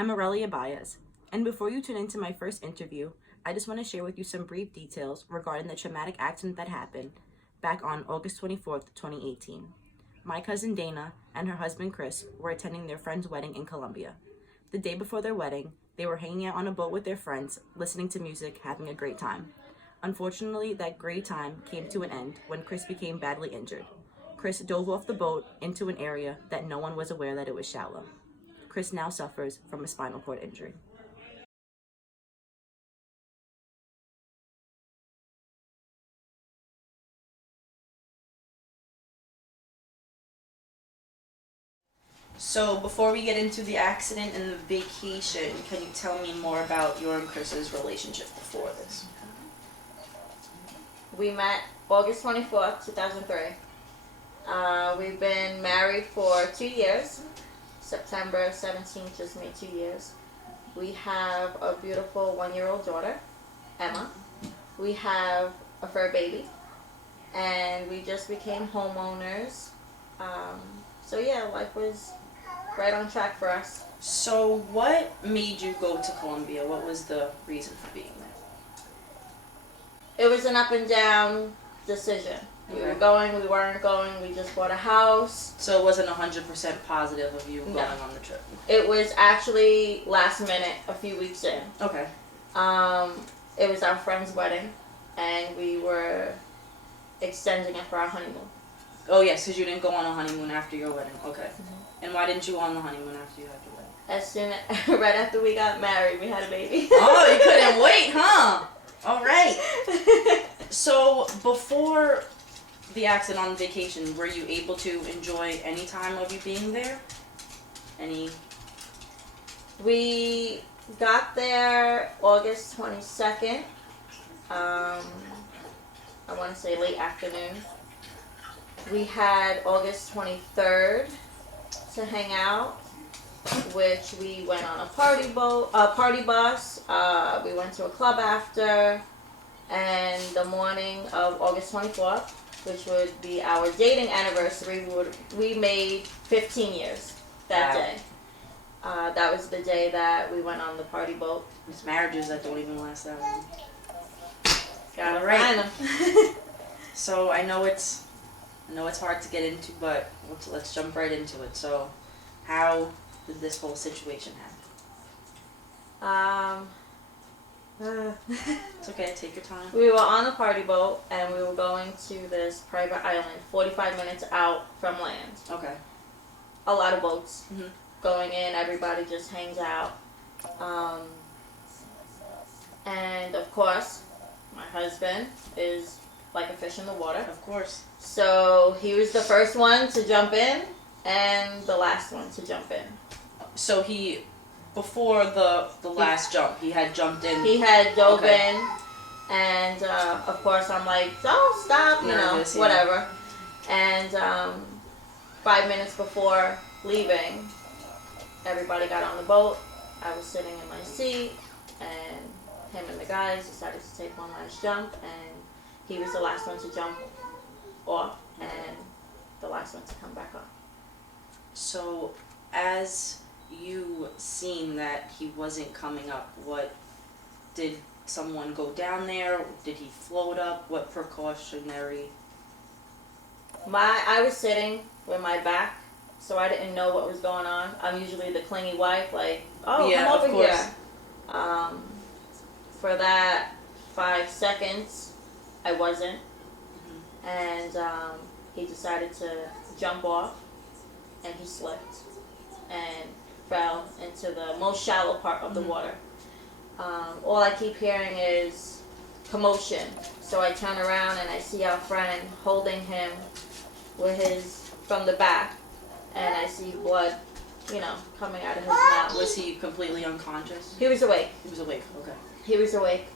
I'm Aurelia Baez, and before you tune into my first interview, I just want to share with you some brief details regarding the traumatic accident that happened back on August 24th, 2018. My cousin Dayna and her husband Chris were attending their friend's wedding in Colombia. The day before their wedding, they were hanging out on a boat with their friends, listening to music, having a great time. Unfortunately, that great time came to an end when Chris became badly injured. Chris dove off the boat into an area that no one was aware that it was shallow. Chris now suffers from a spinal cord injury. So before we get into the accident and the vacation, can you tell me more about your and Chris's relationship before this? We met August 24th, 2003. We've been married for 2 years. September 17th just made 2 years. We have a beautiful 1-year-old daughter, Emma. We have a fur baby. And we just became homeowners. So yeah, life was right on track for us. So what made you go to Colombia? What was the reason for being there? It was an up and down decision. We were going, we weren't going, we just bought a house. So it wasn't 100% positive of you going on the trip? It was actually last minute, a few weeks in. Okay. It was our friend's wedding, and we were extending it for our honeymoon. Oh yes, because you didn't go on a honeymoon after your wedding. Okay. Mm-hmm. And why didn't you go on the honeymoon after you had your wedding? As soon as, right after we got married, we had a baby. Oh, you couldn't wait, huh? All right. So before the accident on vacation, were you able to enjoy any time of you being there? We got there August 22nd. I want to say late afternoon. We had August 23rd to hang out, which we went on a party bus. We went to a club after, and the morning of August 24th, which would be our dating anniversary, we made 15 years that day. That was the day that we went on the party boat. It's marriages that don't even last that long. Gotta find them. So I know it's hard to get into, but let's jump right into it. So, how did this whole situation happen? It's okay, take your time. We were on a party boat, and we were going to this private island, 45 minutes out from land. Okay. A lot of boats. Mm-hmm. Going in, everybody just hangs out. And of course, my husband is like a fish in the water. Of course. So he was the first one to jump in and the last one to jump in. So before the last jump, he had jumped in. He had dove in, and of course I'm like, don't stop, Nervous, whatever. And 5 minutes before leaving, everybody got on the boat. I was sitting in my seat, and him and the guys decided to take one last jump, and he was the last one to jump off and the last one to come back on. So, as you seen that he wasn't coming up, did someone go down there? Did he float up? What precautionary? I was sitting with my back, so I didn't know what was going on. I'm usually the clingy wife, like, oh, yeah, come over here. For that 5 seconds, I wasn't. Mm-hmm. And he decided to jump off, and he slipped and fell into the most shallow part of the water. All I keep hearing is commotion. So I turn around and I see our friend holding him from the back, and I see blood, coming out of his mouth. Was he completely unconscious? He was awake. He was awake, okay. He was awake.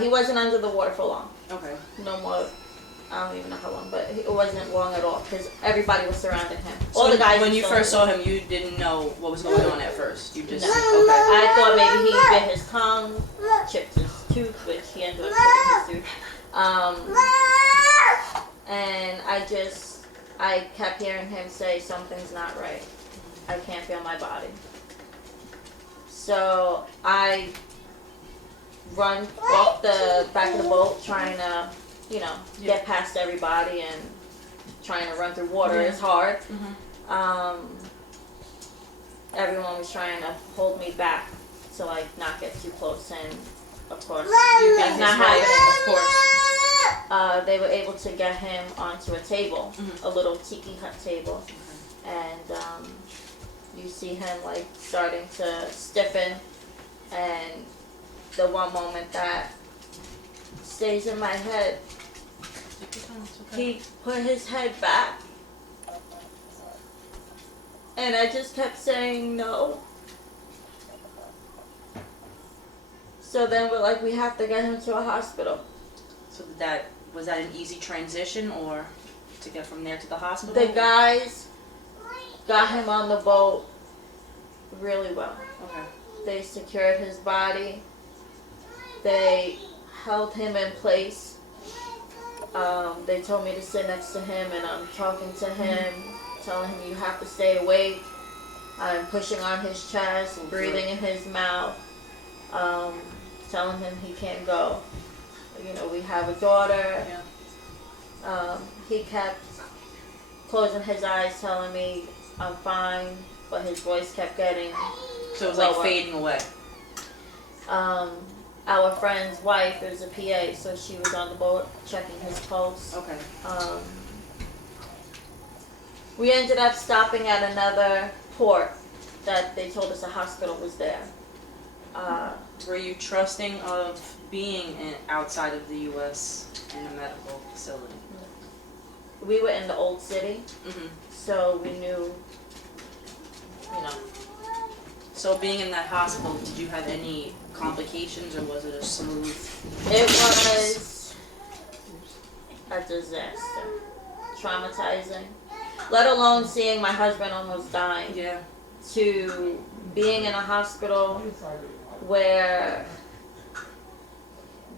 He wasn't under the water for long. Okay. No more. I don't even know how long, but it wasn't long at all because everybody was surrounding him. So all the guys. When you first saw him, you didn't know what was going on at first. You just no. Okay. I thought maybe he bit his tongue, chipped his tooth, which he ended up chipping his tooth. And I kept hearing him say something's not right. I can't feel my body. So I run off the back of the boat trying to, get past everybody and trying to run through water is hard. Everyone was trying to hold me back to not get too close, and of course, that's not happening. Of course, they were able to get him onto a table, a little tiki hut table, and you see him starting to stiffen, and the one moment that stays in my head, he put his head back, and I just kept saying no. So then we're like, we have to get him to a hospital. So was that an easy transition, or to get from there to the hospital? The guys got him on the boat really well. Okay. They secured his body. They held him in place. They told me to sit next to him, and I'm talking to him, telling him you have to stay awake. I'm pushing on his chest, breathing in his mouth, telling him he can't go. We have a daughter. Yeah. He kept closing his eyes, telling me I'm fine, but his voice kept getting So it was lower. fading away. Our friend's wife is a PA, so she was on the boat checking his pulse. Okay. We ended up stopping at another port that they told us a hospital was there. Were you trusting of being outside of the U.S. in a medical facility? We were in the old city, so we knew, So being in that hospital, did you have any complications, or was it a smooth? It was a disaster. Traumatizing. Let alone seeing my husband almost dying. Yeah. To being in a hospital where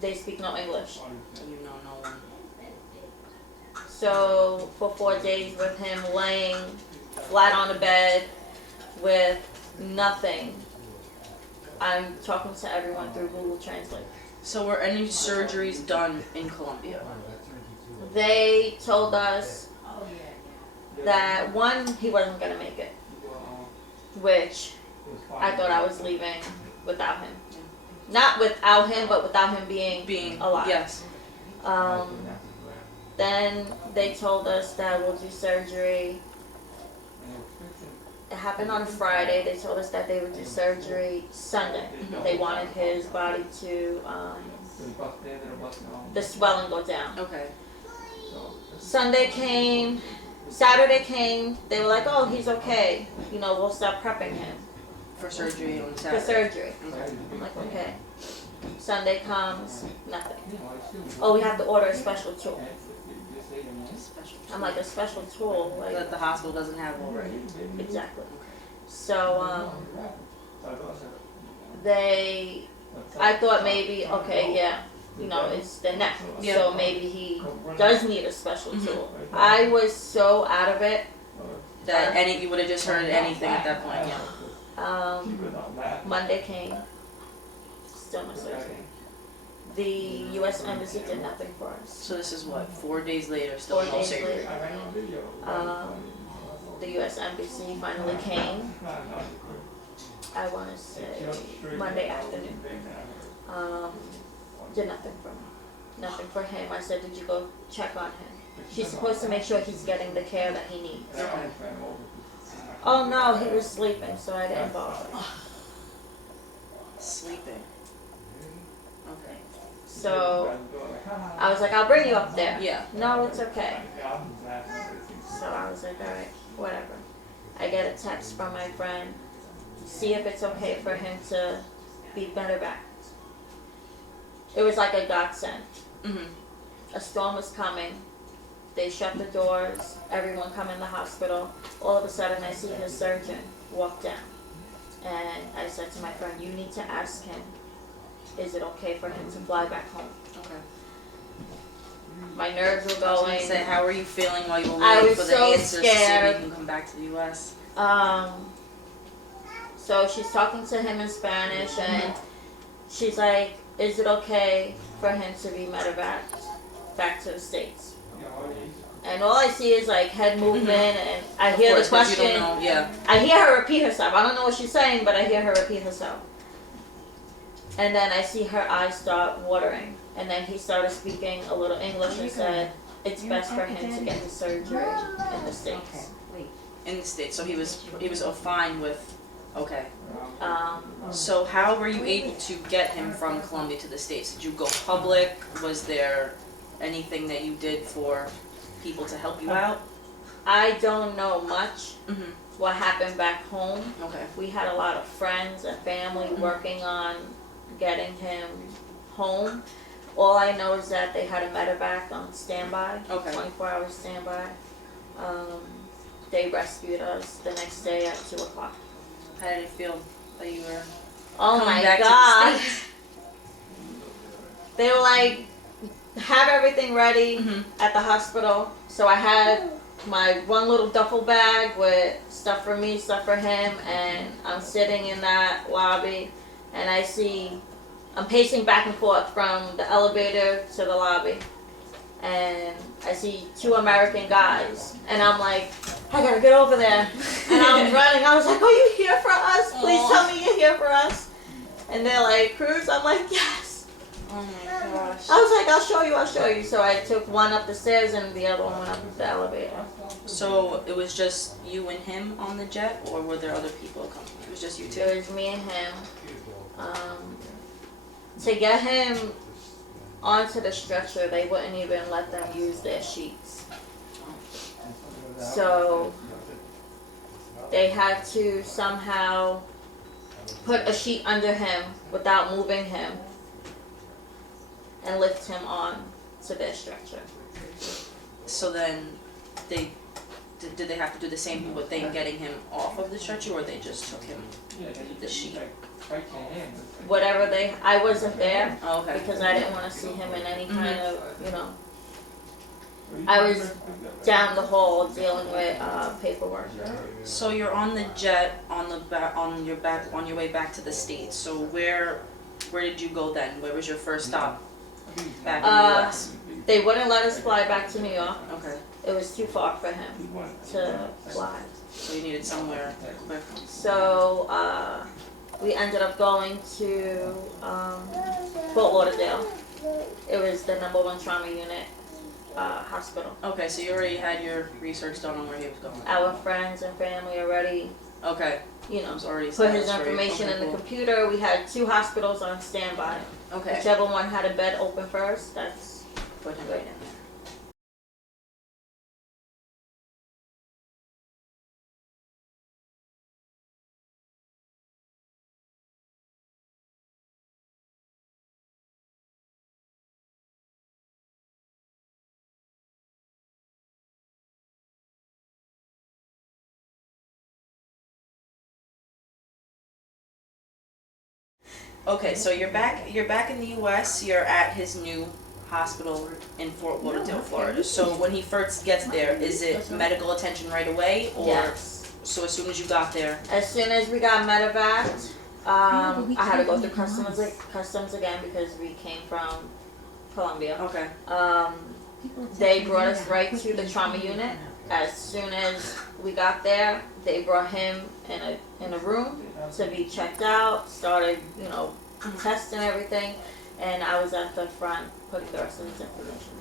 they speak no English. You know no one. So for 4 days with him laying flat on the bed with nothing, I'm talking to everyone through Google Translate. So were any surgeries done in Colombia? They told us that one, he wasn't going to make it, which I thought I was leaving without him. Not without him, but without him being alive. Yes. Then they told us that we'll do surgery. It happened on a Friday. They told us that they would do surgery Sunday. They wanted his body to, the swelling go down. Okay. Sunday came, Saturday came. They were like, oh, he's okay. We'll start prepping him. For surgery on Saturday? For surgery. Okay. I'm like, okay. Sunday comes, nothing. Oh, we have to order a special tool. I'm like, a special tool? That the hospital doesn't have already? Exactly. So, I thought maybe, okay, yeah, it's the neck. Yeah. So maybe he does need a special tool. I was so out of it. That you would have just heard anything at that point, yeah. Monday came, still no surgery. The U.S. Embassy did nothing for us. So this is what, 4 days later, still 4 no days surgery? later. The U.S. Embassy finally came. I want to say Monday afternoon. Did nothing for me. Nothing for him. I said, did you go check on him? She's supposed to make sure he's getting the care that he needs. Okay. Oh no, he was sleeping, so I didn't bother. Sleeping. Okay. So I was like, I'll bring you up there. Yeah. No, it's okay. So I was like, alright, whatever. I get a text from my friend, see if it's okay for him to be Medevac. It was like a godsend. A storm was coming. They shut the doors. Everyone come in the hospital. All of a sudden, I see his surgeon walk down. And I said to my friend, you need to ask him, is it okay for him to fly back home? Okay. My nerves were I was going. gonna say, how were you feeling while you were I waiting was for the so answers to see if scared. you can come back to the U.S.? So she's talking to him in Spanish, and she's like, is it okay for him to be medevac back to the States? And all I see is like head movement, and I hear the question. You don't know. Yeah. I hear her repeat herself. I don't know what she's saying, but I hear her repeat herself. And then I see her eyes start watering. And then he started speaking a little English and said, it's best for him to get the surgery in the States. In the States, so he was fine with. Okay. Um, So how were you able to get him from Colombia to the States? Did you go public? Was there anything that you did for people to help you out? I don't know much Mm-hmm. what happened back home. Okay. We had a lot of friends and family working on getting him home. All I know is that they had a medevac on standby, Okay. 24-hour standby. They rescued us the next day at 2 o'clock. How did it feel that you were Oh coming my back God. to the States? They were like, have everything ready Mhm. at the hospital. So I had my one little duffel bag with stuff for me, stuff for him, and I'm sitting in that lobby, and I'm pacing back and forth from the elevator to the lobby, and I see two American guys, and I'm like, I gotta get over there, and I'm running. I was like, are you here for us? Please tell me you're here for us. And they're like, Cruz? I'm like, yes. Oh my gosh. I was like, I'll show you. So I took one up the stairs and the other one went up the elevator. So it was just you and him on the jet, or were there other people coming? It was just you two? It was me and him. To get him onto the stretcher, they wouldn't even let them use their sheets. So they had to somehow put a sheet under him without moving him and lift him on to their stretcher. So then did they have to do the same thing getting him off of the stretcher, or they just took him the sheet? Whatever I wasn't there Oh, okay. because I didn't want to see him in any kind of, I was down the hall dealing with paperwork. So you're on the jet on your way back to the States. So where did you go then? Where was your first stop back in the US? They wouldn't let us fly back to New York. Okay. It was too far for him to fly. So you needed somewhere quick. So we ended up going to Fort Lauderdale. It was the #1 trauma unit hospital. Okay, so you already had your research done on where he was going. Our friends and family already, Okay. It was already put his established for you. information Okay, in the cool. computer. We had 2 hospitals on standby. Okay. Whichever one had a bed open first, that's Put him right in there. Okay, so you're back in the US, you're at his new hospital in Fort Lauderdale, Florida. So when he first gets there, is it medical attention right away, or yes. so as soon as you got there? As soon as we got medevac, I had to go through customs again because we came from Colombia. Okay. They brought us right to the trauma unit. As soon as we got there, they brought him in a room to be checked out, started, testing everything, and I was at the front putting the rest of his information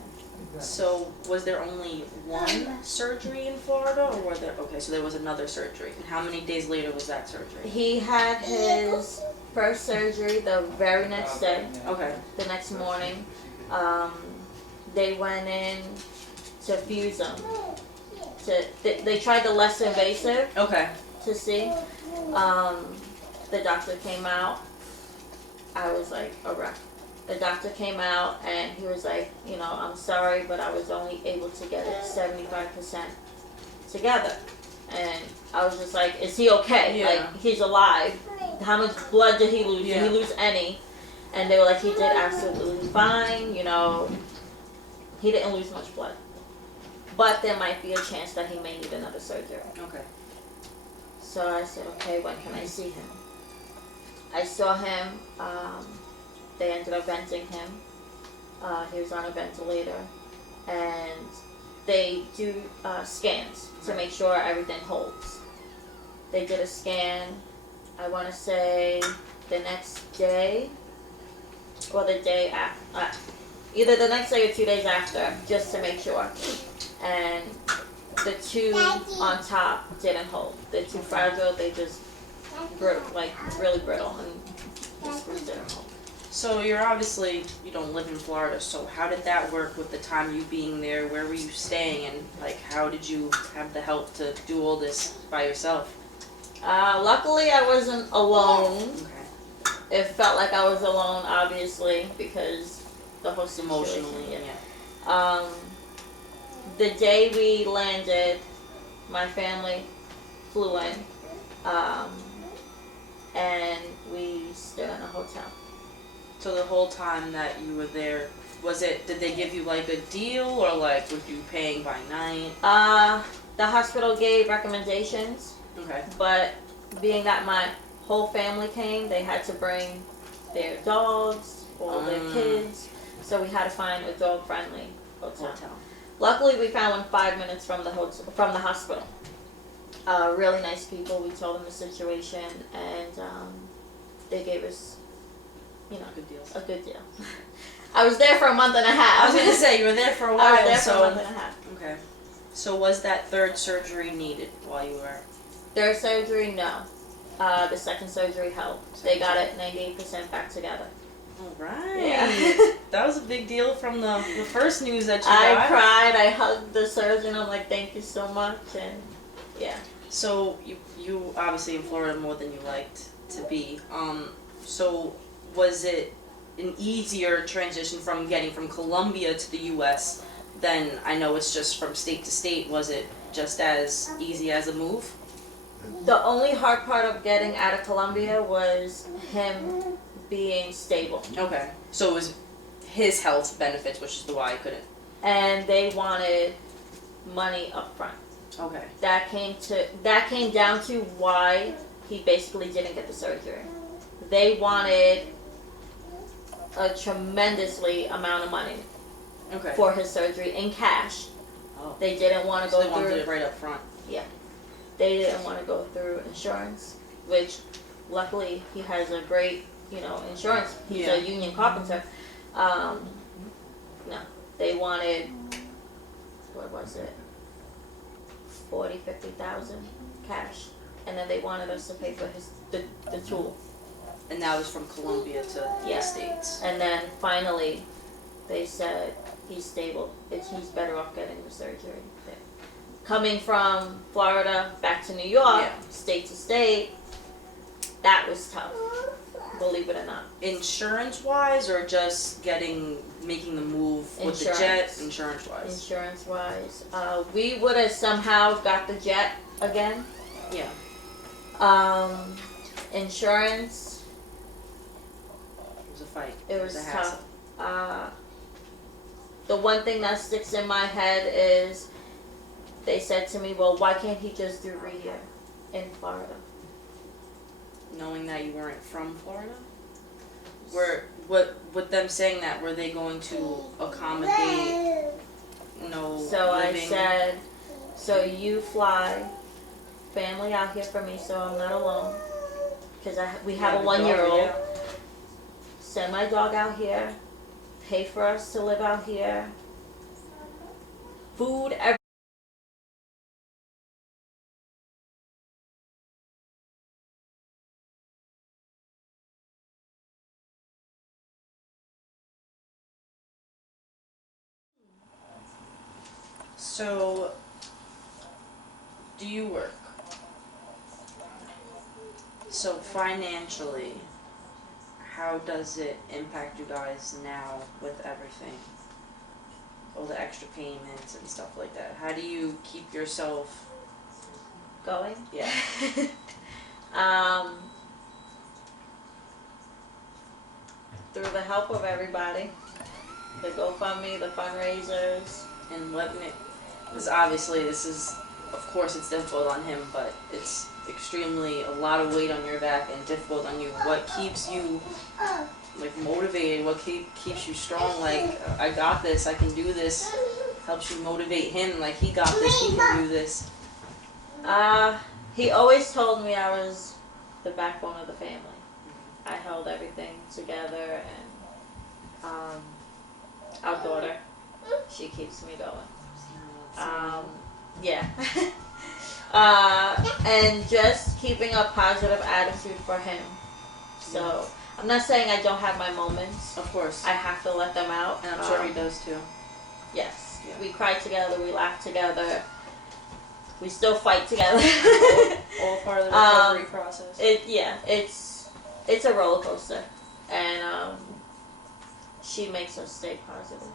in. So was there only one surgery in Florida, or were there? Okay, so there was another surgery. And how many days later was that surgery? He had his first surgery the very next day. Okay. The next morning, they went in to fuse him. They tried the less invasive Okay. to see. The doctor came out. I was like a wreck. The doctor came out and he was like, I'm sorry, but I was only able to get it 75% together. And I was just like, is he okay? Yeah. Like, he's alive. How much blood did he lose? Yeah. Did he lose any? And they were like, he did absolutely fine. He didn't lose much blood. But there might be a chance that he may need another surgery. Okay. So I said, okay, when can I see him? I saw him. They ended up venting him. He was on a ventilator. And they do scans to make sure everything holds. They did a scan, I want to say the next day, or the day after, either the next day or 2 days after, just to make sure. And the two on top didn't hold. They're too fragile, they just really brittle, and the screws didn't hold. So you're obviously, you don't live in Florida, so how did that work with the time you being there? Where were you staying, and like how did you have the help to do all this by yourself? Luckily I wasn't alone. Okay. It felt like I was alone, obviously, because the whole situation. Emotionally, yeah. The day we landed, my family flew in, and we stayed in a hotel. So the whole time that you were there, did they give you like a deal, or like were you paying by night? The hospital gave recommendations. Okay. But being that my whole family came, they had to bring their dogs or their kids, so we had to find a dog-friendly hotel. Luckily, we found one 5 minutes from the hospital. Really nice people. We told them the situation, and they gave us, a good deal. I was there for a month and a half. I was gonna say you were there for a while. I was there for a month and a half. Okay. So was that third surgery needed while you were? Third surgery, no. The second surgery helped. They got it 98% back together. All right. Yeah. That was a big deal from the first news that you I got. cried. I hugged the surgeon. I'm like, thank you so much. And yeah. So you obviously in Florida more than you liked to be. So was it an easier transition from getting from Colombia to the U.S. than, I know it's just from state to state, was it just as easy as a move? The only hard part of getting out of Colombia was him being stable. Okay. So it was his health benefits, which is the why I couldn't. And they wanted money up front. Okay. That came down to why he basically didn't get the surgery. They wanted a tremendously amount of money for his surgery in cash. Oh. They didn't want to go They through. wanted it right up front. Yeah. They didn't want to go through insurance, which luckily he has a great, insurance. He's a union carpenter. No, they wanted, what was it? 50,000 cash, and then they wanted us to pay for the tool. And that was from Colombia to the States. And then finally, they said he's stable. He's better off getting the surgery. Coming from Florida back to New York, state to state, that was tough. Believe it or not. Insurance-wise, or just making the move with the jet? Insurance-wise. Insurance-wise, we would have somehow got the jet again. Yeah. Insurance. It was a fight. It was a tough. The one thing that sticks in my head is they said to me, "Well, why can't he just do rehab in Florida?" Knowing that you weren't from Florida? With them saying that, were they going to accommodate So living? I said, so you fly family out here for me so I'm not alone. Because we have a 1-year-old. Yeah. Send my dog out here. Pay for us to live out here. Food, everything. So, do you work? So financially, how does it impact you guys now with everything? All the extra payments and stuff like that. How do you keep yourself Going? Yeah. Through the help of everybody. The GoFundMe, the fundraisers. And what, because obviously this is of course it's difficult on him, but it's extremely a lot of weight on your back and difficult on you. What keeps you like motivated? What keeps you strong? Like, I got this, I can do this. Helps you motivate him, like, he got this, he can do this. He always told me I was the backbone of the family. I held everything together, and our daughter, she keeps me going. Yeah. And just keeping a positive attitude for him. So, I'm not saying I don't have my moments. Of course. I have to let them out. And I'm sure he does too. Yes. Yeah. We cry together, we laugh together. We still fight together. All part of the recovery process. It's a roller coaster. And she makes us stay positive.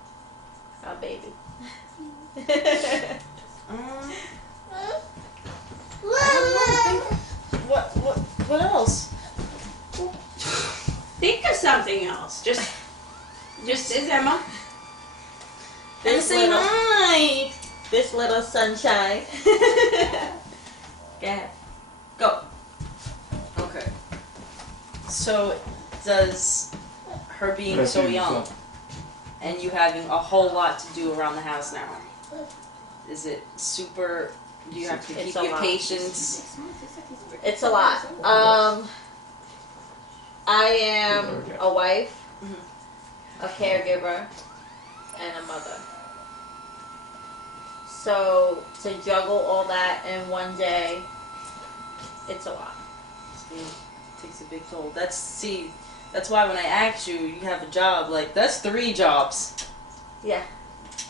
Our baby. What else? Think of something else. Just is Emma. This Say little, hi. this little sunshine. Go ahead. Go. Okay. So, does her being so young and you having a whole lot to do around the house now, is it super, do you have to It's keep a your lot. patience? It's a lot. I am a wife, a caregiver, and a mother. So to juggle all that in one day, it's a lot. It takes a big toll. That's why when I asked you, you have a job, like, that's 3 jobs. Yeah.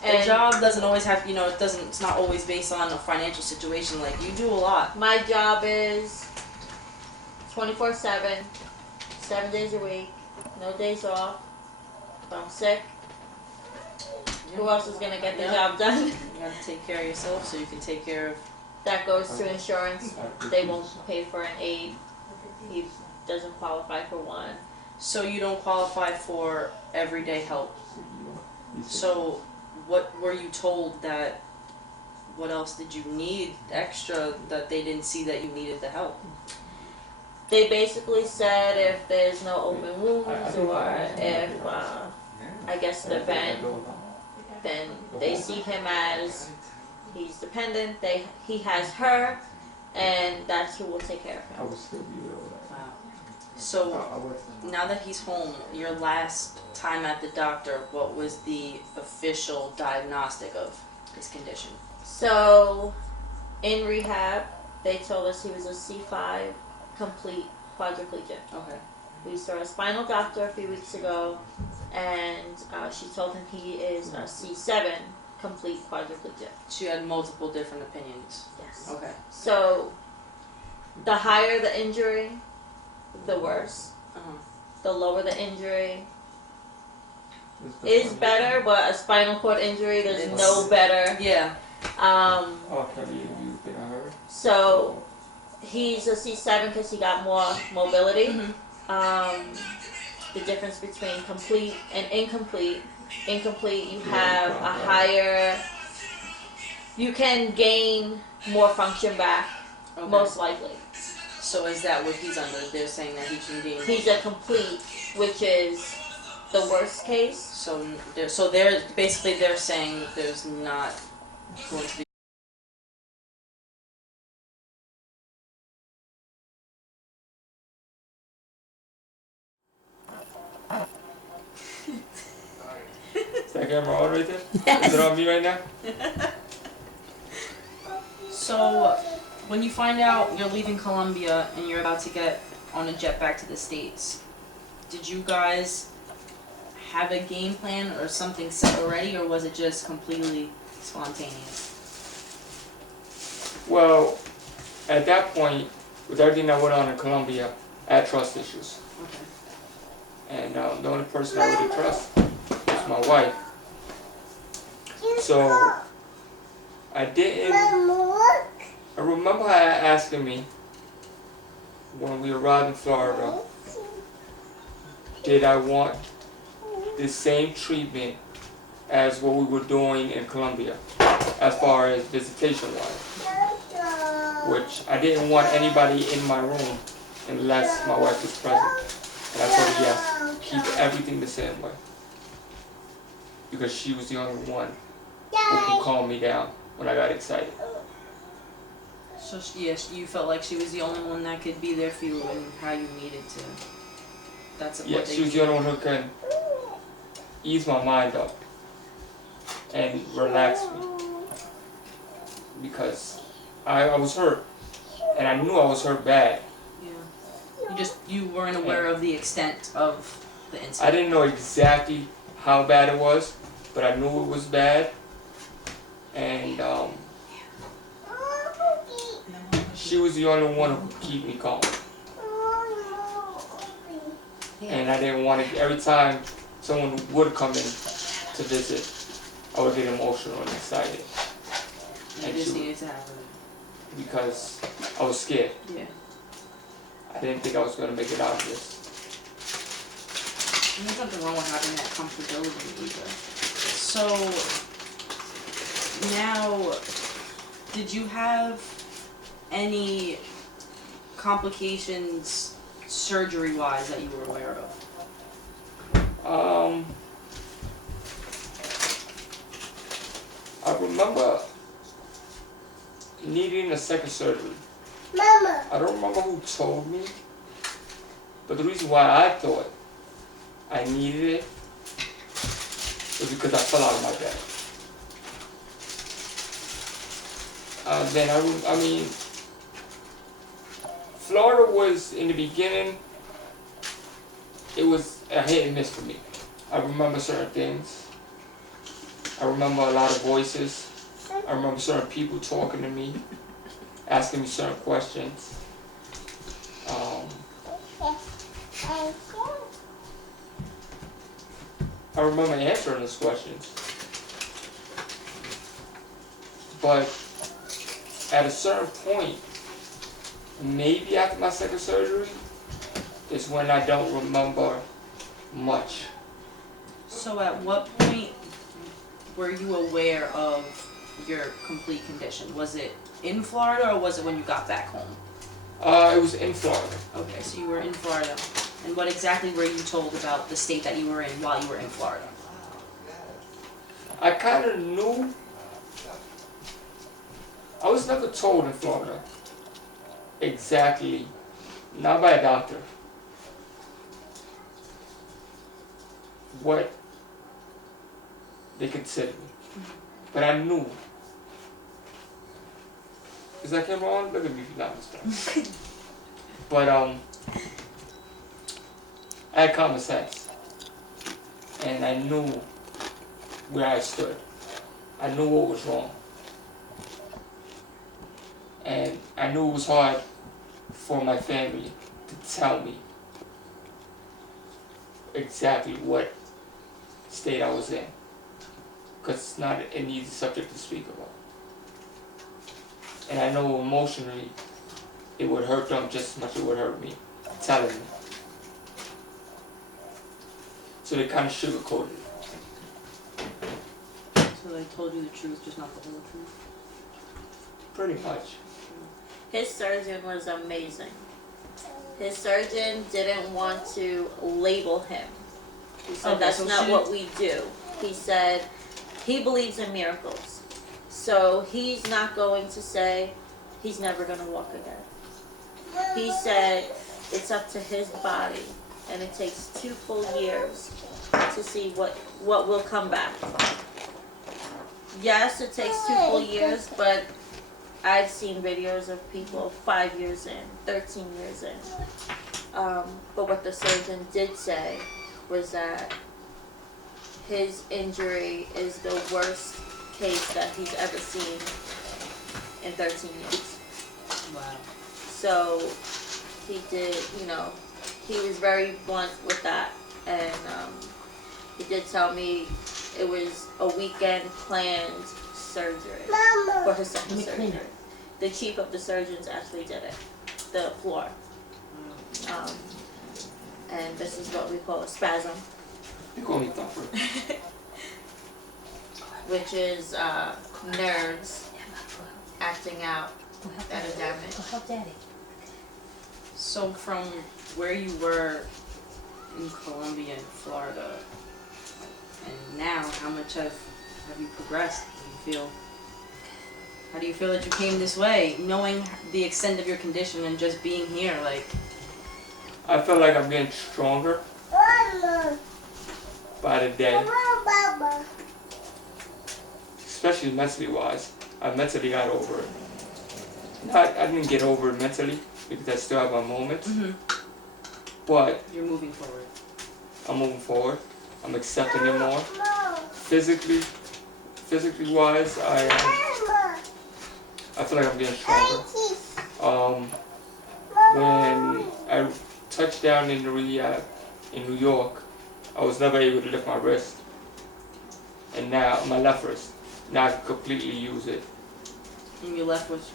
A job doesn't always have, it's not always based on a financial situation. Like, you do a lot. My job is 24/7, 7 days a week, no days off. If I'm sick, who else is going to get the job done? You gotta take care of yourself so you can take care of. That goes to insurance. They won't pay for an aid. He doesn't qualify for one. So you don't qualify for everyday help. So what were you told that, what else did you need extra that they didn't see that you needed the help? They basically said if there's no open wounds or if, I guess the vent, then they see him as he's dependent, he has her, and that's who will take care of him. Wow. So now that he's home, your last time at the doctor, what was the official diagnostic of his condition? So, in rehab, they told us he was a C5 Complete Quadriplegic. Okay. We saw a spinal doctor a few weeks ago, and she told him he is a C7 Complete Quadriplegic. She had multiple different opinions. Yes. Okay. So, the higher the injury, the worse. Uh-huh. The lower the injury is better, but a spinal cord injury, there's no better. Yeah. So he's a C7 because he got more mobility. Mm-hmm. The difference between complete and incomplete. Incomplete, you have a higher. You can gain more function back, Okay. most likely. So is that what he's under? They're saying that he can gain. He's a complete, which is the worst case. So they're basically they're saying that there's not going to be. Is that camera on right there? Is it on me right now? So when you find out you're leaving Colombia and you're about to get on a jet back to the States, did you guys have a game plan or something set already, or was it just completely spontaneous? Well, at that point, with everything that went on in Colombia, I had trust issues. Okay. And the only person I really trust is my wife. So, I didn't. I remember her asking me when we arrived in Florida, did I want the same treatment as what we were doing in Colombia, as far as visitation wise. which I didn't want anybody in my room unless my wife was present. And I told her yes, keep everything the same way. Because she was the only one who could calm me down when I got excited. So yes, you felt like she was the only one that could be there for you and how you needed to. That's what Yeah, they she was the only one who could ease my mind up and relax me. Because I was hurt. And I knew I was hurt bad. Yeah. You weren't aware of the extent of the incident. I didn't know exactly how bad it was, but I knew it was bad. And she was the only one who could keep me calm. And I didn't want to, every time someone would come in to visit, I would get emotional and excited. You just needed to have it. Because I was scared. Yeah. I didn't think I was going to make it out of this. And there's nothing wrong with having that comfortability either. So, now, did you have any complications surgery-wise that you were aware of? I remember needing a second surgery. Mama. I don't remember who told me, but the reason why I thought I needed it was because I fell out of my bed. Then I mean, Florida was in the beginning. It was a hit and miss for me. I remember certain things. I remember a lot of voices. I remember certain people talking to me, asking me certain questions. I remember answering those questions. But at a certain point, maybe after my second surgery, is when I don't remember much. So at what point were you aware of your complete condition? Was it in Florida or was it when you got back home? It was in Florida. Okay, so you were in Florida. And what exactly were you told about the state that you were in while you were in Florida? I kind of knew. I was never told in Florida exactly, not by a doctor, what they considered me. But I knew. Is that camera on? Look at me if you're not understanding. But I had common sense. And I knew where I stood. I knew what was wrong. And I knew it was hard for my family to tell me exactly what state I was in. Because it's not an easy subject to speak about. And I know emotionally it would hurt them just as much as it would hurt me telling me. So they kind of sugarcoated it. So they told you the truth, just not the whole truth? Pretty much. His surgeon was amazing. His surgeon didn't want to label him. He said, Okay, that's so not what we do. He said he believes in miracles. So he's not going to say he's never going to walk again. He said it's up to his body, and it takes 2 full years to see what will come back. Yes, it takes 2 full years, but I've seen videos of people 5 years in, 13 years in. But what the surgeon did say was that his injury is the worst case that he's ever seen in 13 years. Wow. So he did, he was very blunt with that. And he did tell me it was a weekend planned surgery for his second surgery. The chief of the surgeons actually did it, the floor. And this is what we call a spasm, You call me thumper. which is nerves acting out that are damaged. Help Daddy. So from where you were in Columbia and Florida, and now, how much have you progressed? How do you feel that you came this way, knowing the extent of your condition and just being here? Like, I feel like I'm getting stronger by the day, especially mentally wise. I mentally got over it. I didn't get over it mentally because I still have my moments, but you're moving forward. I'm moving forward. I'm accepting it more. Physically wise, I feel like I'm getting stronger. When I touched down in the rehab in New York, I was never able to lift my wrist, and now my left wrist. Now I can completely use it. And your left was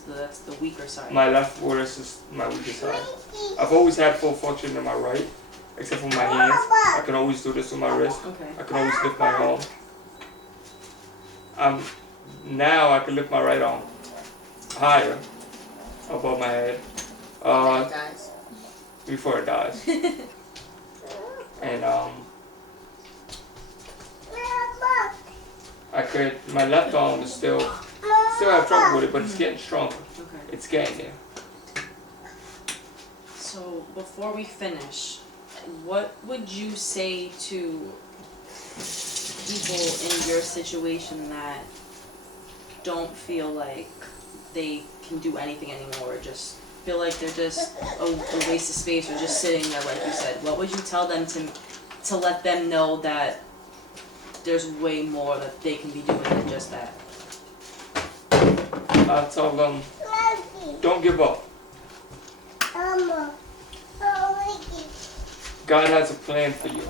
the weaker side. My left wrist is my weaker side. I've always had full function in my right, except for my hands. I can always do this with my wrist. Okay. I can always lift my arm. Now I can lift my right arm higher above my head Guys. before it dies. And my left arm is still have trouble with it, but it's getting stronger. Okay. It's getting there. So before we finish, what would you say to people in your situation that don't feel like they can do anything anymore, or just feel like they're just a waste of space, or just sitting there, like you said? What would you tell them to let them know that there's way more that they can be doing than just that? I tell them, don't give up. God has a plan for you.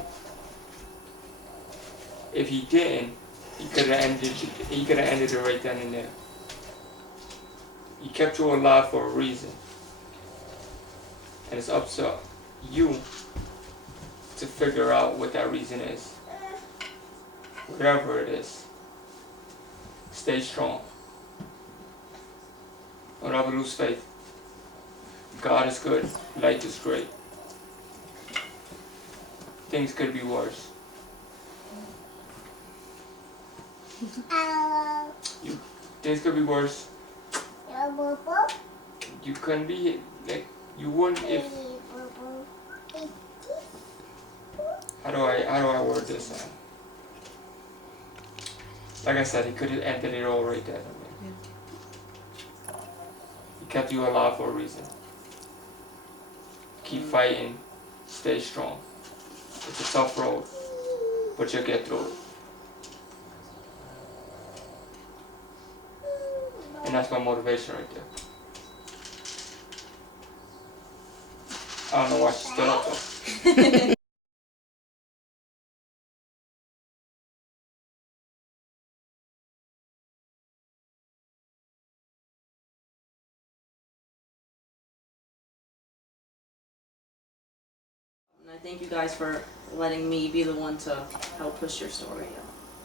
If He didn't, He could have ended it right then and there. He kept you alive for a reason, and it's up to you to figure out what that reason is. Whatever it is, stay strong. Don't ever lose faith. God is good. Life is great. Things could be worse. Things could be worse. You couldn't be like you wouldn't if. How do I word this? Like I said, He could have ended it all right there. He kept you alive for a reason. Keep fighting. Stay strong. It's a tough road, but you'll get through it. And that's my motivation right there. I don't know why she stood up though. And I thank you guys for letting me be the one to help push your story.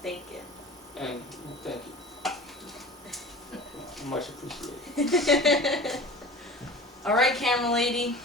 Thank you. And thank you. Much appreciated. All right, camera lady.